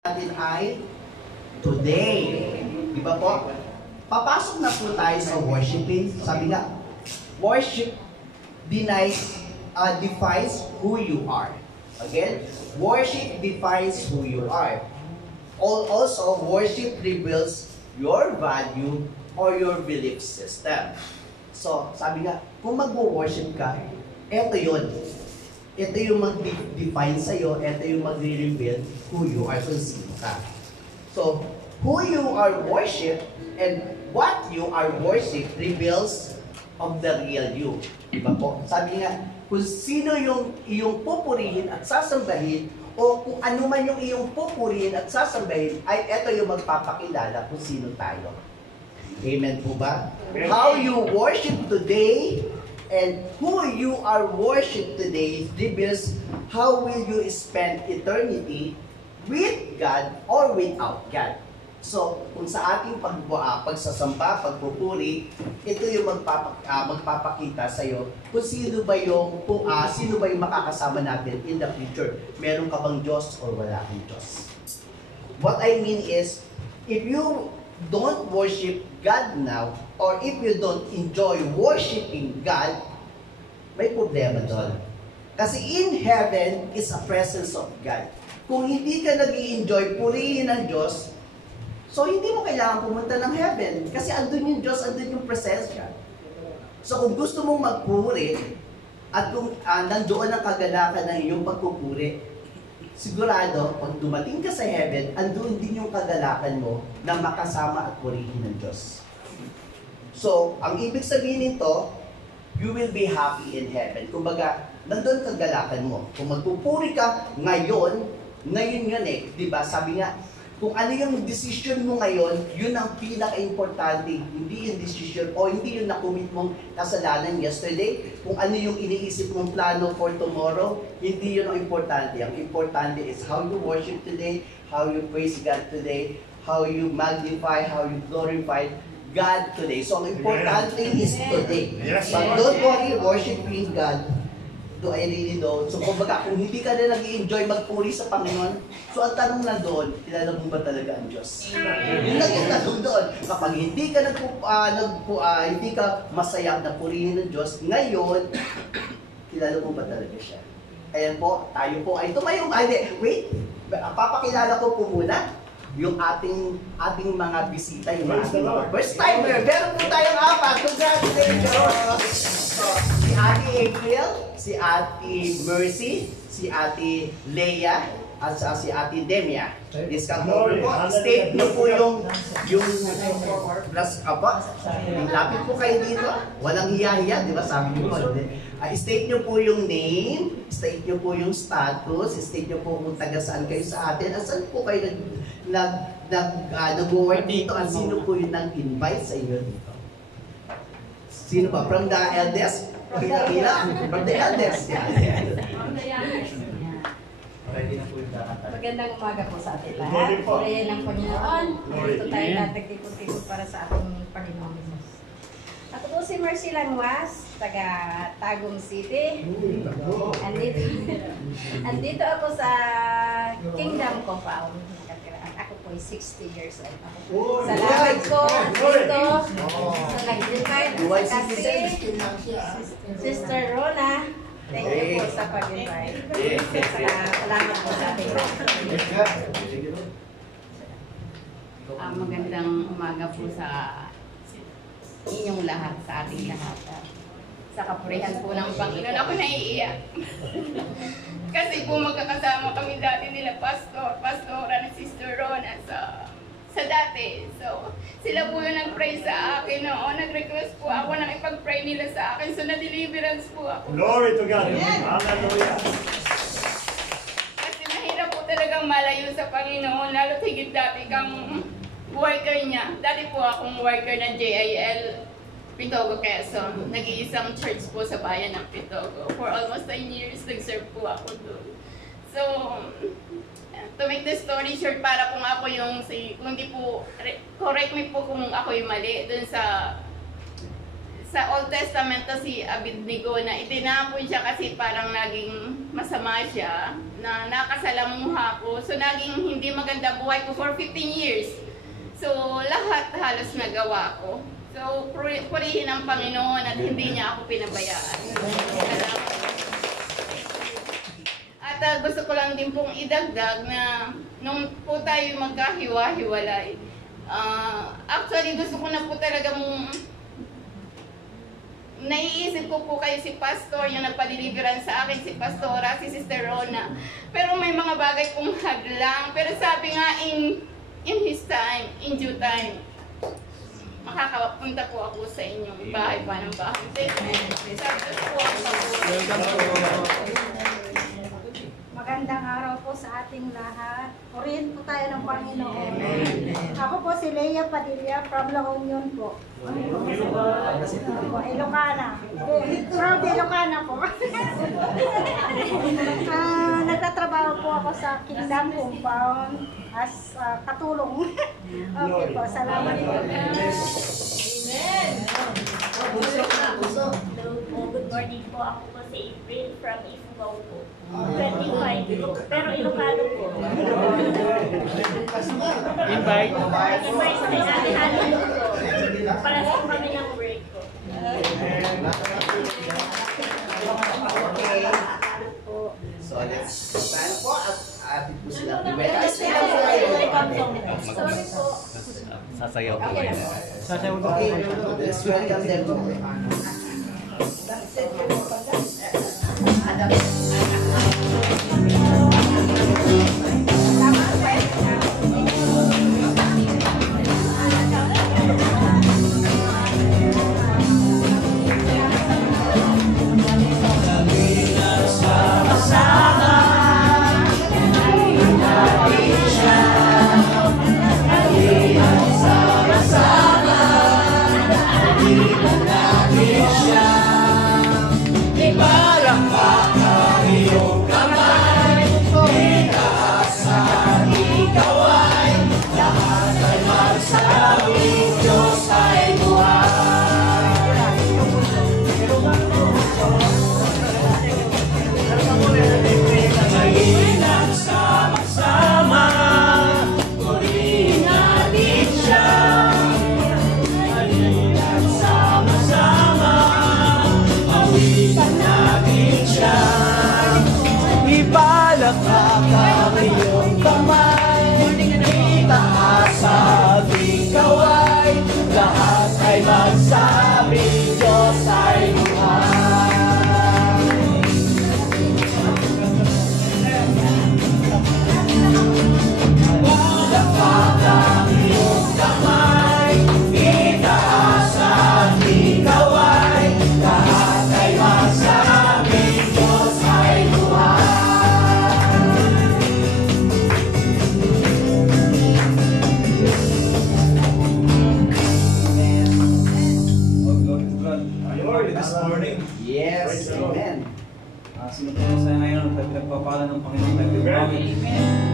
natin ay today. Di ba po? Papasok na po tayo sa worshiping. Sabi nga, worship defines who you are. Again, worship defines who you are. Also, worship reveals your value or your belief system. So, sabi nga, kung mag-worship ka, eto yun. Ito yung mag-define sa'yo, ito yung mag-reveal who you are, kung sino ka. So, who you are worship and what you are worship reveals of the real you. Diba po? Sabi nga, kung sino yung iyong pupurihin at sasambahin, o kung ano man yung iyong pupurihin at sasambahin, ay ito yung magpapakilala kung sino tayo. Amen po ba? How you worship today and who you are worship today reveals how will you spend eternity with God or without God. So, kung sa ating pagsasamba, pagpupuri, ito yung magpapakita sa iyo kung sino ba yung makakasama natin in the future. Meron ka bang Diyos or wala kang Diyos? What I mean is, if you don't worship God now, or if you don't enjoy worshiping God, may problema doon. Kasi in heaven is a presence of God. Kung hindi ka nag-i-enjoy purihin ng Diyos, so hindi mo kailangan pumunta ng heaven. Kasi andun yung Diyos, andun yung presensya. So kung gusto mong magpuri, at kung nandoon ang kagalakan ng iyong pagpupuri, sigurado, pag dumating ka sa heaven, andun din yung kagalakan mo na makasama at purihin ng Diyos. So, ang ibig sabihin nito, you will be happy in heaven. Kumbaga, nandun kagalakan mo. Kung magpupuri ka ngayon yun eh, di ba? Sabi nga, kung ano yung decision mo ngayon, yun ang pinaka-importante. Hindi yung decision o hindi yung nakumit mong kasalanan yesterday. Kung ano yung iniisip mong plano for tomorrow, hindi yun ang importante. Ang importante is how you worship today, how you praise God today, how you magnify, how you glorify God today. So, ang importante is today. But don't worry, worshiping God. Do I really know? So, kumbaga, kung hindi ka na nag-i-enjoy magpuri sa Panginoon, so ang tanong na doon, kilala mo ba talaga ang Diyos? Yun lang yung tanong doon. Kapag hindi ka hindi ka masaya na purihin ng Diyos, ngayon, kilala mo ba talaga siya? Ayan po, tayo po ay tumayong. Wait, papakilala ko po muna yung ating mga bisita, yung ating mga first timer. Meron po tayong apat. Congratulations! So, si Ate April, si Ate Mercy, si Ate Leia, at si Ate Demia. Please come over po. State nyo po yung lapit po kayo dito. Walang hiya-hiya, di ba? Sabi nyo po. State nyo po yung name, state nyo po yung status, state nyo po kung taga saan kayo sa atin, at saan po kayo nag-work dito, at sino po yung nag-invite sa inyo dito. Sino ba? From the eldest? From the eldest. Magandang umaga po sa atin lahat. Purihin ng Panginoon. Dito tayo tatagtikot-tikot para sa ating Panginoon Jesus. Ako po si Mercy Langwas, taga Tagum City. Andito ako sa Kingdom Compound. Ako po ay 60 years old. Salamat po dito sa nag-invite kasi Sister Rona. Thank you po sa pag-invite. Salamat po sa ating magandang umaga po sa inyong lahat, sa ating lahat. Sa kapurihan po ng Panginoon, ako naiiyak. Kasi po magkakasama kami dati nila Pastora na Sister Rona sa dati. So, sila po yung nag-pray sa akin noon. Nag-request po ako nang ipag-pray nila sa akin. So, na-deliverance po ako. Glory to God. Hallelujah. Kasi mahirap po talagang malayo sa Panginoon. Lalo higit dati kang worker niya. Dati po akong worker ng JIL Pitogo, Quezon. Nag-iisang church po sa bayan ng Pitogo. For almost 9 years, nag-serve po ako doon. So, to make the story short, para kung ako yung, kung di po, correct me po kung ako yung mali, dun sa Old Testament to si Abednego na itinapon siya kasi parang naging masama siya, na nakasalamuha ko. So naging hindi maganda buhay ko for 15 years. So lahat halos nagawa ko. So purihin ang Panginoon at hindi niya ako pinabayaan. Salamat. At gusto ko lang din pong idagdag na nung po tayo magkahiwa-hiwalay, actually gusto ko na po talaga mong naiisip ko po kayo si Pastor, yung nagpadeliveran sa akin, si Pastora, si Sister Rona. Pero may mga bagay pong hadlang. Pero sabi nga, in His time, in due time, makakapunta po ako sa inyong bahay pa ng bahay. Sabi ko po ako. Magandang araw po sa ating lahat. Purihin po tayo ng Panginoon. Ako po si Leia Padilla from La Union po. Ilocana. Proud Ilocana po. Nagtatrabaho po ako sa Kingdom Compound as katulong. Okay po, salamat po. Amen. Good morning po. Ako po si April from Ifugao po. 25 pero Ilocano po. Invite. Invite sa natin natin po. Para sa kami ng break po. Okay. So let's stand po at atin po silang i-welcome. Sorry po. Sasayaw po. Okay, let's welcome them. Yes, amen. Sino po sa ngayon at pinagpapala ng Panginoon? Amen.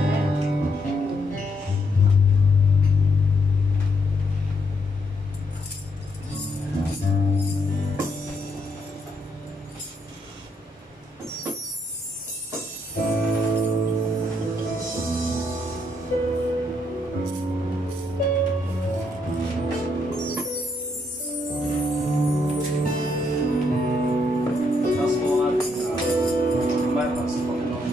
Taas po ang ating sa Panginoon.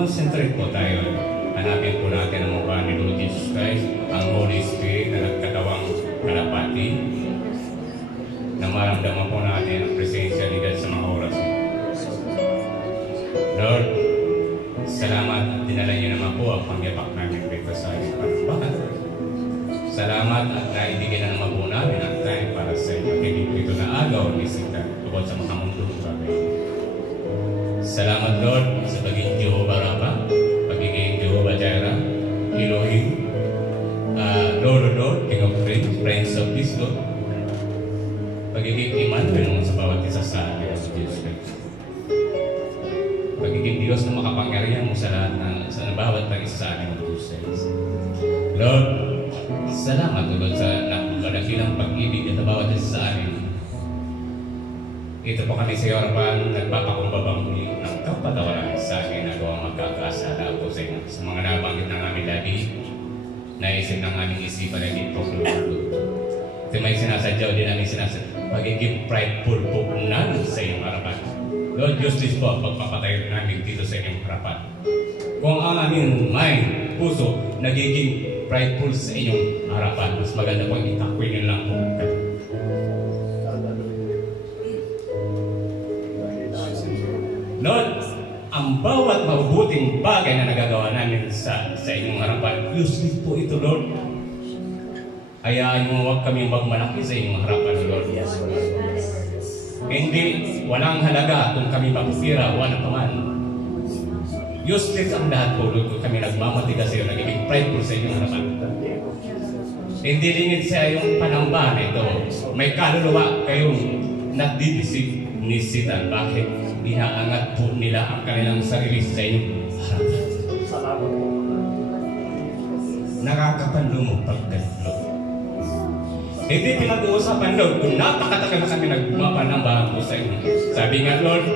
Concentrate po tayo. Hanapin po natin ang mukha ni Lord Jesus Christ, ang Holy Spirit na nagkatawang kalapati, na maramdaman po natin ang presensya ni God sa mga oras. Lord, salamat at dinala niyo naman po ang pangyapak namin dito sa iyong pagbakan. Salamat at naibigyan na naman po namin ang time para sa inyo. Hindi po ito na agaw ni Sita tungkol sa mga mundong bagay. Salamat Lord sa pagiging Jehovah Rapha, pagiging Jehovah Jireh, Elohim, Lord of Lord, King of Kings, Prince of Peace, Lord. Pagiging Emmanuel sa bawat isa sa atin sa Jesus Christ. Pagiging Diyos na makapangyarihan mo sa lahat sa bawat isa sa atin ng Jesus Christ. Lord, salamat Lord sa napakadakilang pag-ibig at bawat isa sa amin. Ito po kami sa iyo harapan, nagpapakumbabang ng kapatawaran sa ginagawa magkakasala po sa inyo. Sa mga nabanggit ng aming lagi, naisip ng aming isipan na hindi po luluto. Ito may sinasadyaw din namin sinasadyaw. Pagiging prideful po namin sa inyong harapan. Lord, justice po ang pagpapatay namin dito sa inyong harapan. Kung ang aming mind, puso, nagiging prideful sa inyong harapan, mas maganda po itakwinin lang po. Lord, ang bawat mabubuting bagay na nagagawa namin sa inyong harapan, useless po ito, Lord. Hayaan mo huwag kami magmalaki sa inyong harapan, Lord. Hindi, walang halaga kung kami mapupira, wala pa man. Useless ang lahat po, Lord, kung kami nagmamatigas sa iyo, nagiging prideful sa inyong harapan. Hindi lingid sa iyong panambahan ito. May kaluluwa kayong nadidisip ni Satan. Bakit? Inaangat po nila ang kanilang sarili sa inyong harapan. Nakakapanlo mo pagkatlo. Hindi pinag-uusapan, Lord, kung napakatagal na kami nagmapanambahan po sa inyo. Sabi nga, Lord,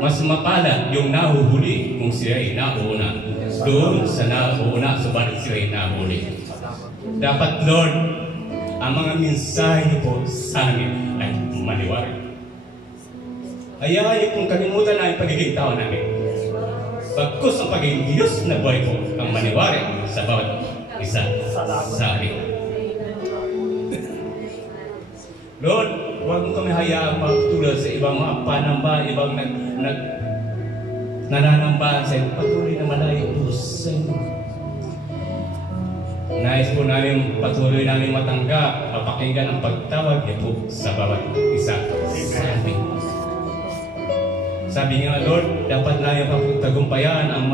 mas mapalad yung nahuhuli kung siya'y nauna. Doon sa nauna, subalit siya'y nahuli. Dapat, Lord, ang mga mensahe niyo po sa amin ay maliwanag. Hayaan niyo kung kalimutan na ang pagiging tao namin. Bagkus ang pagiging Diyos na buhay po ang maliwanag sa bawat isa sa amin. Lord, huwag mo kami hayaan magtulad sa ibang mga panamba, ibang nananambahan sa inyo. Patuloy na malayo po sa inyo. Nais po namin patuloy namin matanggap, mapakinggan ang pagtawag niyo po sa bawat isa sa amin. Sabi nga, Lord, dapat namin pagtagumpayan ang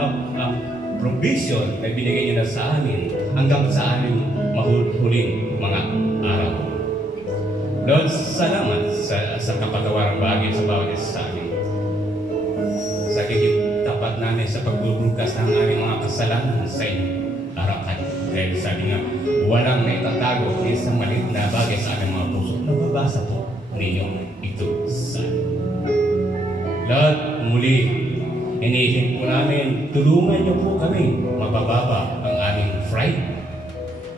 provision na binigay niyo na sa amin hanggang sa aming mahuling mga araw. Lord, salamat sa kapatawarang bagay sa bawat isa sa amin. Sa gigit tapat namin sa pagbubulkas ng aming mga kasalanan sa inyo harapan. Dahil sabi nga, walang naitatago isang maliit na bagay sa aming mga puso. Nababasa po ninyo ito sa amin. Lord, muli, inihin po namin, tulungan niyo po kami mabababa ang aming pride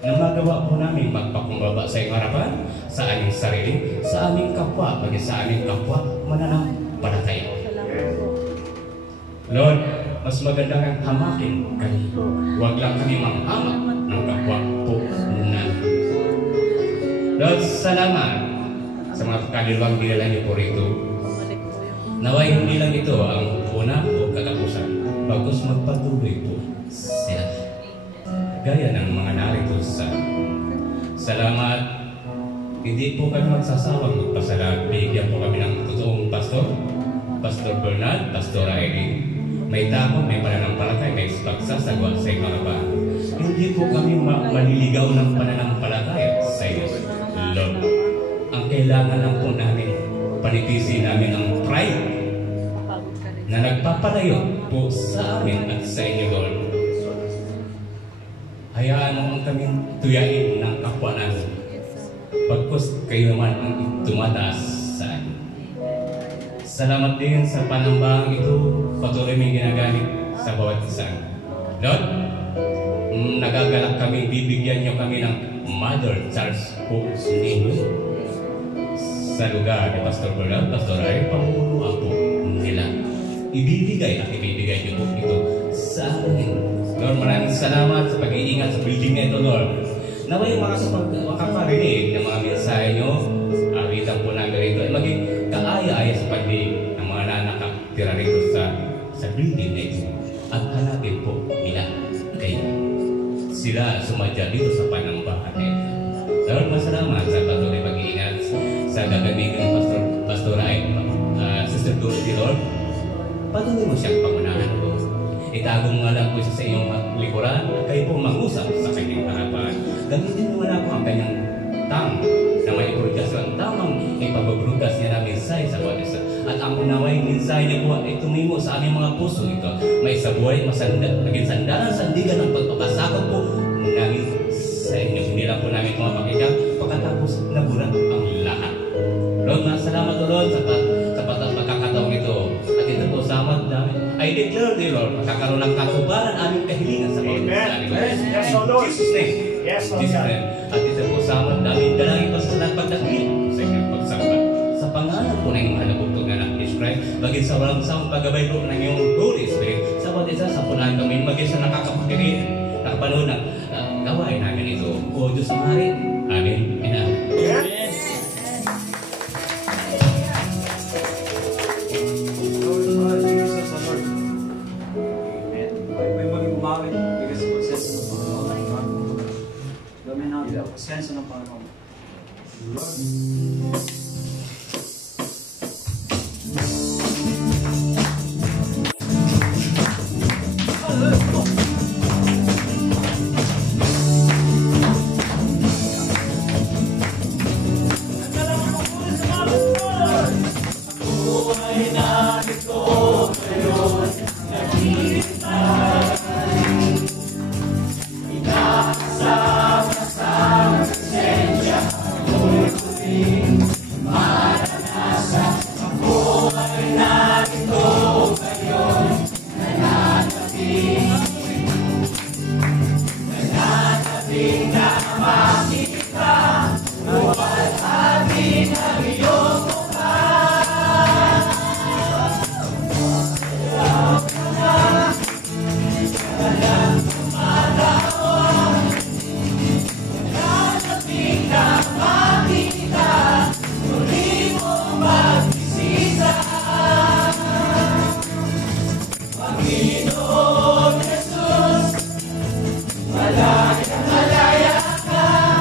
na magawa po namin magpakumbaba sa iyong harapan, sa aming sarili, sa aming kapwa, pati sa aming kapwa, mananampalataya. Lord, mas maganda kang hamakin kami. Huwag lang kami manghamak ng kapwa po namin. Lord, salamat sa mga kaluluwang dinala niyo po rito. Naway hindi lang ito ang una o katapusan, bagkus magpatuloy po sila. Gaya ng mga narito sa salamat, hindi po kami magsasawang magpasalamat. Bigyan po kami ng totoong pastor, Pastor Bernard, Pastor Irene. May takot, may pananampalatay, may pagsasagwa sa iyong harapan. Hindi po kami maliligaw ng pananampalataya sa iyo, Lord. Ang kailangan lang po namin, panitisin namin ang pride na nagpapalayo po sa amin at sa inyo, Lord. Hayaan mo kami tuyain ng kapwa namin. Pagkus kayo naman ang tumataas sa amin. Salamat din sa panambahang ito, patuloy may ginagamit sa bawat isa. Lord, nagagalak kami, bibigyan niyo kami ng Mother Charles po ninyo sa lugar ni Pastor Bernard, Pastor Ay, pamumunuan po nila. Ibibigay at ibibigay niyo po ito sa amin. Lord, maraming salamat sa pag-iingat sa building na ito, Lord. Naway yung mga makakarinig ng mga mensahe niyo, awitan po namin rito ay maging kaaya-aya sa pagdinig ng mga nakatira rito sa building na ito. At hanapin po nila kayo. Sila sumadya dito sa panambahan na ito. Lord, masalamat sa patuloy pag-iingat sa gagamitin ng Pastor Ay, Sister Dorothy, Lord. Patuloy mo siyang pangunahan, Lord. Itago mo nga lang po sa iyong likuran at kayo po mag-usap sa kanyang harapan. Gamitin mo na po ang kanyang tang na may broadcast, ang tamang ipababroadcast niya na mensahe sa bawat isa. At ang unaway mensahe niya po ay tumimo sa aming mga puso ito. May sa buhay, naging sandalan, sandigan ng pagpapasakot po namin sa inyo. Hindi lang po namin pumapakinggan pagkatapos nabunan ang lahat. Lord, salamat Lord sa pagkakataong ito. At ito po, salamat namin Jesus' name. Yes, Lord Discipline. At isa po sa amin, daming dalangin pa sa pagdakil sa inyong pagsambat. Sa pangalan po ng mga nabugtog na ng Jesus Christ, maging sa walang samang paggabay po ng iyong Holy Spirit, sa bawat isa sa punahan kami, maging sa nakakapakirin, nakapanood na gawain namin ito. O Diyos ang hari. Amen. Amen. Senso ng Panginoon. Malaya ka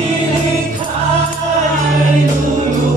Lumilika ay lulu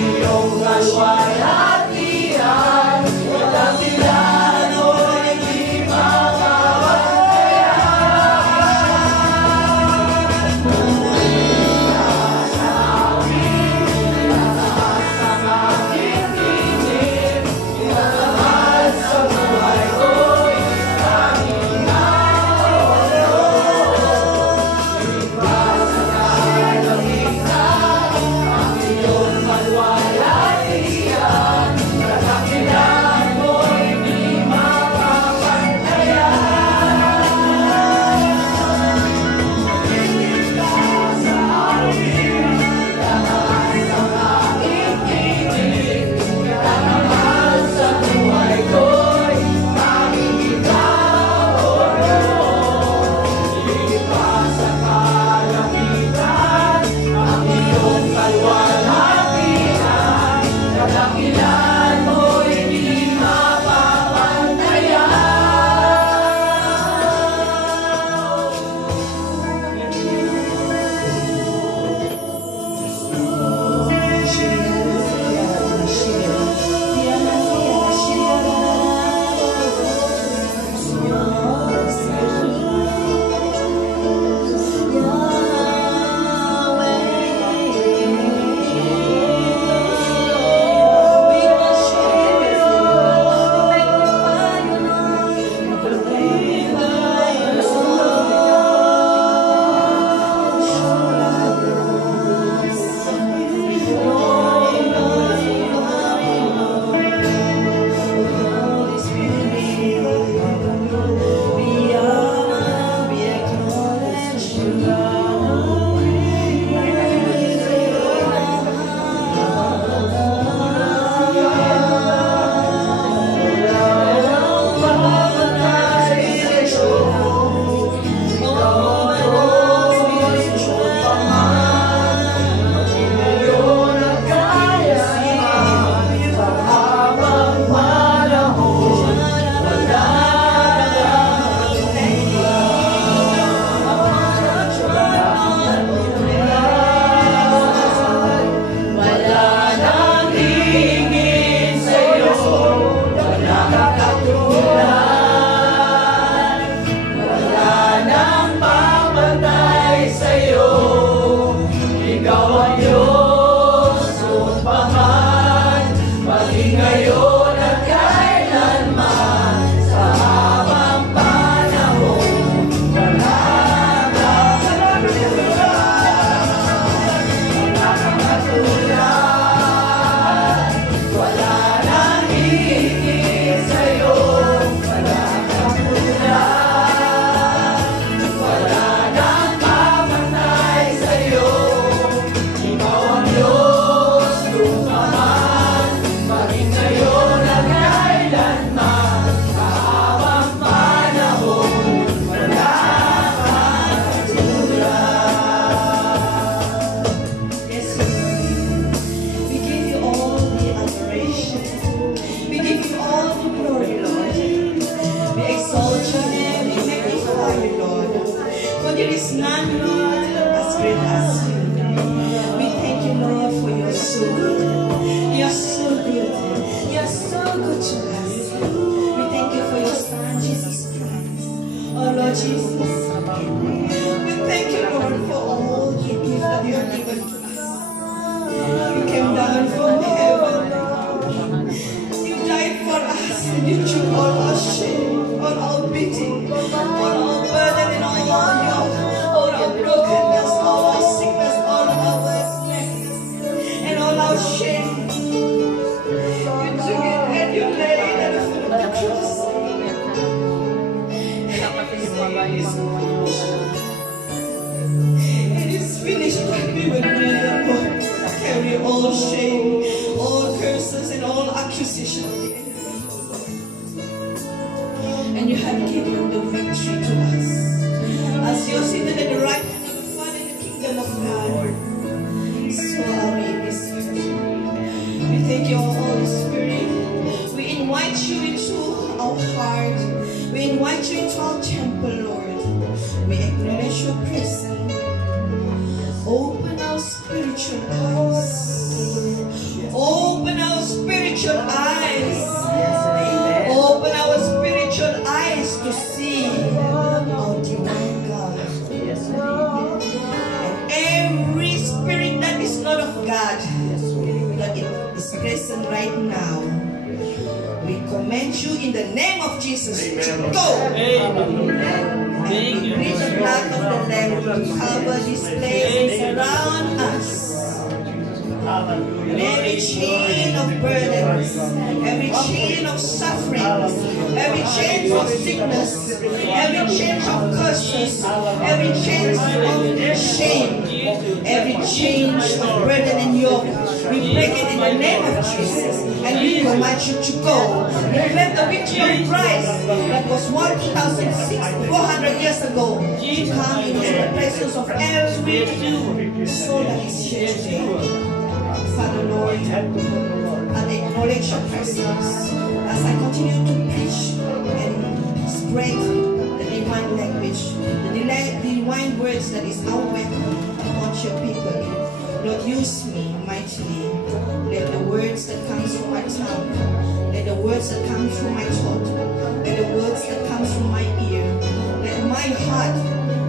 iyong kalwalhatian, kadakilan mo'y di makapantayan. Mula sa amin, nataas ang aking tinig, inanamahal sa buhay ko'y tanging but it is present right now. We commend you in the name of Jesus to go. And we plead the blood of the Lamb to cover this place and surround us. And every chain of burdens, every chain of suffering, every chain of sickness, every chain of curses, every chain of shame, every chain of burden and yoke, we break it in the name of Jesus, and we command you to go. Declare the victory of Christ that was won 2,400 years ago to come into the presence of every soul that is here today. Father Lord, I acknowledge your presence as I continue to preach and spread the divine language, the divine words that is our weapon among your people. Lord, use me mightily. Let the words that come from my tongue, let the words that come from my thought, let the words that come from my ear, let my heart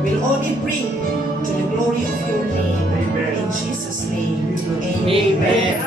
will only bring to the glory of your name. In Jesus' name, amen.